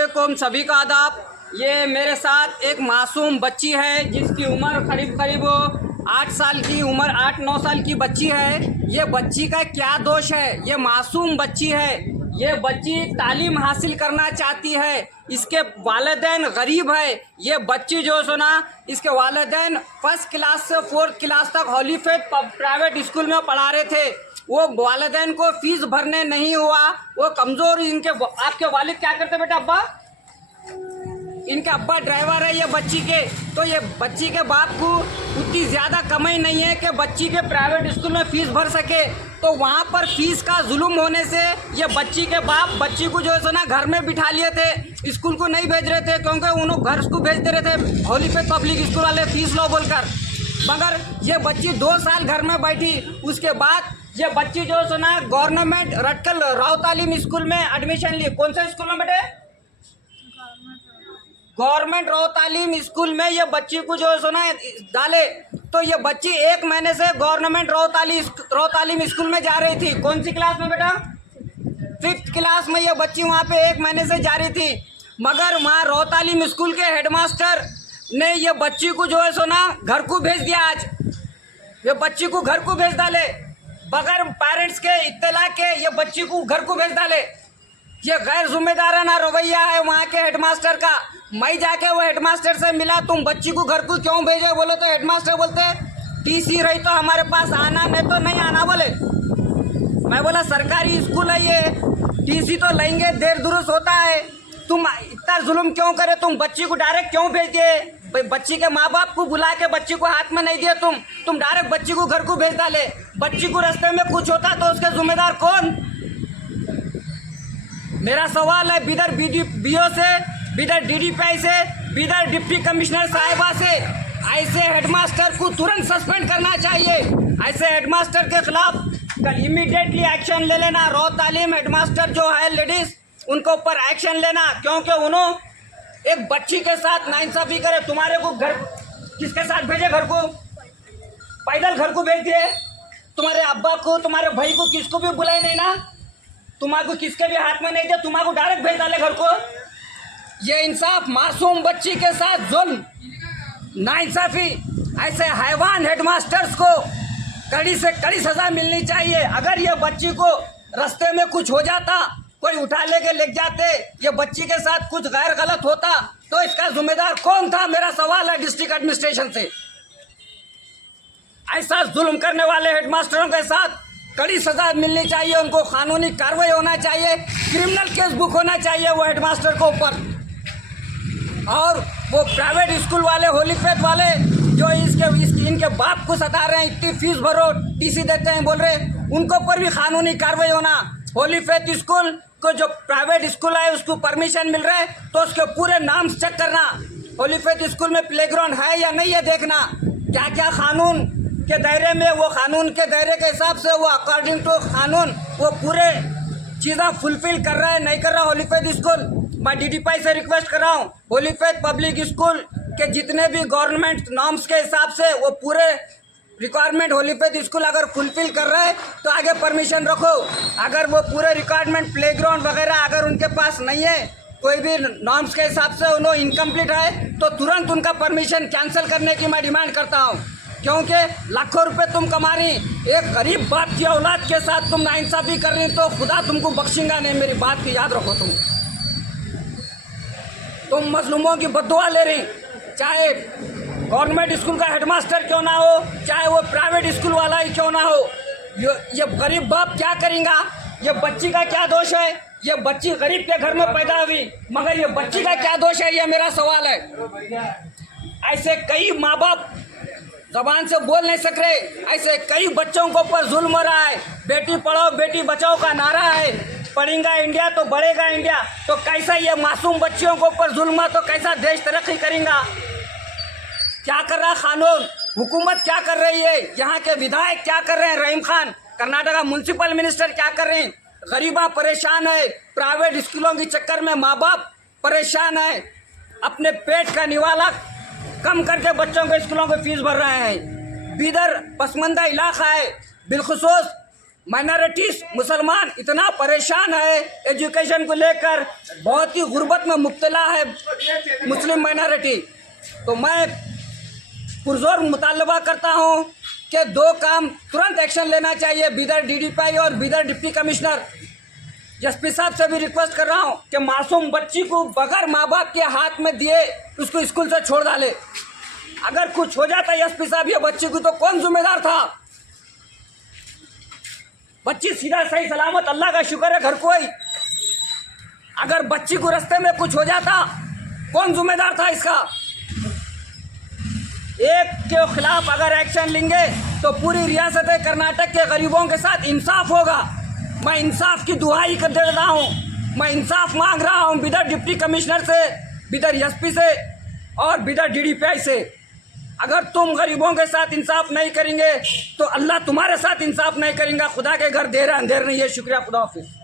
वालेकुम, सभी का आदाब। ये मेरे साथ एक मासूम बच्ची है जिसकी उम्र करीब 8 साल की उम्र, 8-9 साल की बच्ची है। ये बच्ची का क्या दोष है? ये मासूम बच्ची है। ये बच्ची तालीम हासिल करना चाहती है। इसके वालिदैन गरीब है। ये बच्ची जो सुना, इसके वालिदैन 1st क्लास से 4th क्लास तक होली फेथ प्राइवेट स्कूल में पढ़ा रहे थे। वो वालिदैन को फीस भरने नहीं हुआ। वो कमज़ोर, आपके वालिद क्या करते बेटा? अब्बा, इनके अब्बा ड्राइवर है ये बच्ची के। तो ये बच्ची के बाप को उतनी ज़्यादा कमाई नहीं है कि बच्ची के प्राइवेट स्कूल में फ़ीस भर सके। तो वहाँ पर फीस का जुल्म होने से ये बच्ची के बाप बच्ची को जो है ना घर में बिठा लिए थे, स्कूल को नहीं भेज रहे थे, क्योंकि उन्होंने घर को भेजते रहे थे होली फेथ पब्लिक स्कूल वाले फीस लो बोलकर। मगर ये बच्ची 2 साल घर में बैठी। उसके बाद ये बच्ची जो है ना गवर्नमेंट रटकल राव तालीम स्कूल में एडमिशन ली। कौन सा स्कूल में बेटे? गवर्नमेंट राव तालीम स्कूल में ये बच्ची को जो है ना डाले। तो ये बच्ची 1 महीने से गवर्नमेंट राव तालीम स्कूल में जा रही थी। कौन सी क्लास में बेटा? 5th क्लास में ये बच्ची वहाँ पे 1 महीने से जा रही थी। मगर वहाँ राव तालीम स्कूल के हेडमास्टर ने ये बच्ची को जो है ना घर को भेज दिया। आज ये बच्ची को घर को भेज डाले बगैर पेरेंट्स के इत्तला के। ये बच्ची को घर को भेज डाले। ये गैर जिम्मेदाराना रवैया है वहाँ के हेडमास्टर का। मैं जाके वो हेडमास्टर से मिला, तुम बच्ची को घर को क्यों भेजे? बोलो तो हेडमास्टर बोलते टीसी रही तो हमारे पास आना, नहीं तो नहीं आना बोले। मैं बोला सरकारी स्कूल है ये, टीसी तो लेंगे, देर दुरुस्त होता है। तुम इतना जुल्म क्यों करे? तुम बच्ची को डायरेक्ट क्यों भेज दिए? बच्ची के माँ बाप को बुला के बच्ची को हाथ में नहीं दिए तुम डायरेक्ट बच्ची को घर को भेज डाले। बच्ची को रास्ते में कुछ होता तो उसके जिम्मेदार कौन? मेरा सवाल है बिदर बीओ से, बिदर डीडीपी से, बिदर डिप्टी कमिश्नर साहिबा से, ऐसे हेडमास्टर को तुरंत सस्पेंड करना चाहिए। ऐसे हेडमास्टर के खिलाफ इमीडिएटली एक्शन ले लेना। राव तालीम हेडमास्टर जो है लेडीज, उनके ऊपर एक्शन लेना, क्योंकि उन्होंने एक बच्ची के साथ नाइंसाफी करे। तुम्हारे को घर किसके साथ भेजे? घर को पैदल घर को भेज दिए। तुम्हारे अब्बा को, तुम्हारे भाई को, किसको भी बुलाए नहीं ना। तुम्हारे किसके भी हाथ में नहीं दिया, तुम्हारे डायरेक्ट भेज डाले घर को। ये इंसाफ, मासूम बच्ची के साथ जुल्म, नाइंसाफी। ऐसे हैवान हेडमास्टर्स को कड़ी से कड़ी सजा मिलनी चाहिए। अगर ये बच्ची को रास्ते में कुछ हो जाता, कोई उठा लेके ले जाते, ये बच्ची के साथ कुछ गैर गलत होता, तो इसका जिम्मेदार कौन था? मेरा सवाल है डिस्ट्रिक्ट एडमिनिस्ट्रेशन से। ऐसा जुल्म करने वाले हेडमास्टरों के साथ कड़ी सजा मिलनी चाहिए। उनको कानूनी कार्रवाई होना चाहिए, क्रिमिनल केस बुक होना चाहिए वो हेडमास्टर को ऊपर। और वो प्राइवेट स्कूल वाले, होली फेथ वाले जो इनके बाप को सता रहे हैं, इतनी फीस भरो, टीसी देते हैं बोल रहे, उनको पर भी कानूनी कार्रवाई होना। होली फेथ स्कूल को जो प्राइवेट स्कूल है उसको परमिशन मिल रहा है तो उसके पूरे नाम चेक करना। होली फेथ स्कूल में प्लेग्राउंड है या नहीं है देखना। क्या क्या कानून के दायरे में, वो कानून के दायरे के हिसाब से वो अकॉर्डिंग टू कानून वो पूरे चीज़ें फुलफिल कर रहा है नहीं कर रहा होली फेथ स्कूल। मैं डीडीपी से रिक्वेस्ट कर रहा हूँ, होली फेथ पब्लिक स्कूल के जितने भी गवर्नमेंट नॉर्म्स के हिसाब से वो पूरे रिक्वायरमेंट होली फेथ स्कूल अगर फुलफिल कर रहा है तो आगे परमिशन रखो। अगर वो पूरे रिक्वायरमेंट प्लेग्राउंड वगैरह अगर उनके पास नहीं है, कोई भी नॉर्म्स के हिसाब से उन्होंने इनकम्प्लीट है, तो तुरंत उनका परमिशन कैंसिल करने की मैं डिमांड करता हूँ। क्योंकि लाखों रुपए तुम कमा रही, एक गरीब बाप की औलाद के साथ तुम नाइंसाफी कर रही, तो खुदा तुमको बख्शेगा नहीं। मेरी बात की याद रखो। तुम मजलूमों की बद्दुआ ले रही, चाहे गवर्नमेंट स्कूल का हेडमास्टर क्यों ना हो, चाहे वो प्राइवेट स्कूल वाला ही क्यों ना हो। ये गरीब बाप क्या करेगा? ये बच्ची का क्या दोष है? ये बच्ची गरीब के घर में पैदा हुई, मगर ये बच्ची का क्या दोष है? ये मेरा सवाल है। ऐसे कई माँ बाप जबान से बोल नहीं सक रहे, ऐसे कई बच्चों को ऊपर जुल्म हो रहा है। बेटी पढ़ाओ बेटी बचाओ का नारा है, पढ़ेगा इंडिया तो बढ़ेगा इंडिया। तो कैसा ये मासूम बच्चियों को ऊपर जुल्म, तो कैसा देश तरक्की करेगा? क्या कर रहा कानून? हुकूमत क्या कर रही है? यहाँ के विधायक क्या कर रहे हैं? रहीम खान, कर्नाटका म्यूनसिपल मिनिस्टर क्या कर रहे हैं? गरीबा परेशान है, प्राइवेट स्कूलों के चक्कर में माँ बाप परेशान है, अपने पेट का निवाला कम करके बच्चों के स्कूलों की फीस भर रहे हैं। बीदर पसमंदा इलाका है, बिलखुसूस माइनॉरिटीज मुसलमान इतना परेशान है एजुकेशन को लेकर, बहुत ही गुर्बत में मुब्तला है मुस्लिम माइनॉरिटी। तो मैं पुरजोर मुतालबा करता हूँ कि 2 काम तुरंत एक्शन लेना चाहिए। बीदर DDPI और बीदर डिप्टी कमिश्नर एसपी साहब से भी रिक्वेस्ट कर रहा हूँ कि मासूम बच्ची को बगैर माँ बाप के हाथ में दिए उसको स्कूल से छोड़ डाले। अगर कुछ हो जाता एसपी साहब ये बच्ची को तो कौन जिम्मेदार था? बच्ची सीधा सही सलामत, अल्लाह का शुक्र है घर को आई। अगर बच्ची को रास्ते में कुछ हो जाता कौन जिम्मेदार था इसका? एक के खिलाफ अगर एक्शन लेंगे तो पूरी रियासत कर्नाटक के गरीबों के साथ इंसाफ होगा। मैं इंसाफ की दुहाई कर दे रहा हूँ, मैं इंसाफ मांग रहा हूँ बीदर डिप्टी कमिश्नर से, बीदर एसपी से और बीदर DDPI से। अगर तुम गरीबों के साथ इंसाफ नहीं करेंगे तो अल्लाह तुम्हारे साथ इंसाफ नहीं करेंगे। खुदा के घर देर अंधेर नहीं है। शुक्रिया, खुदा हाफिज़।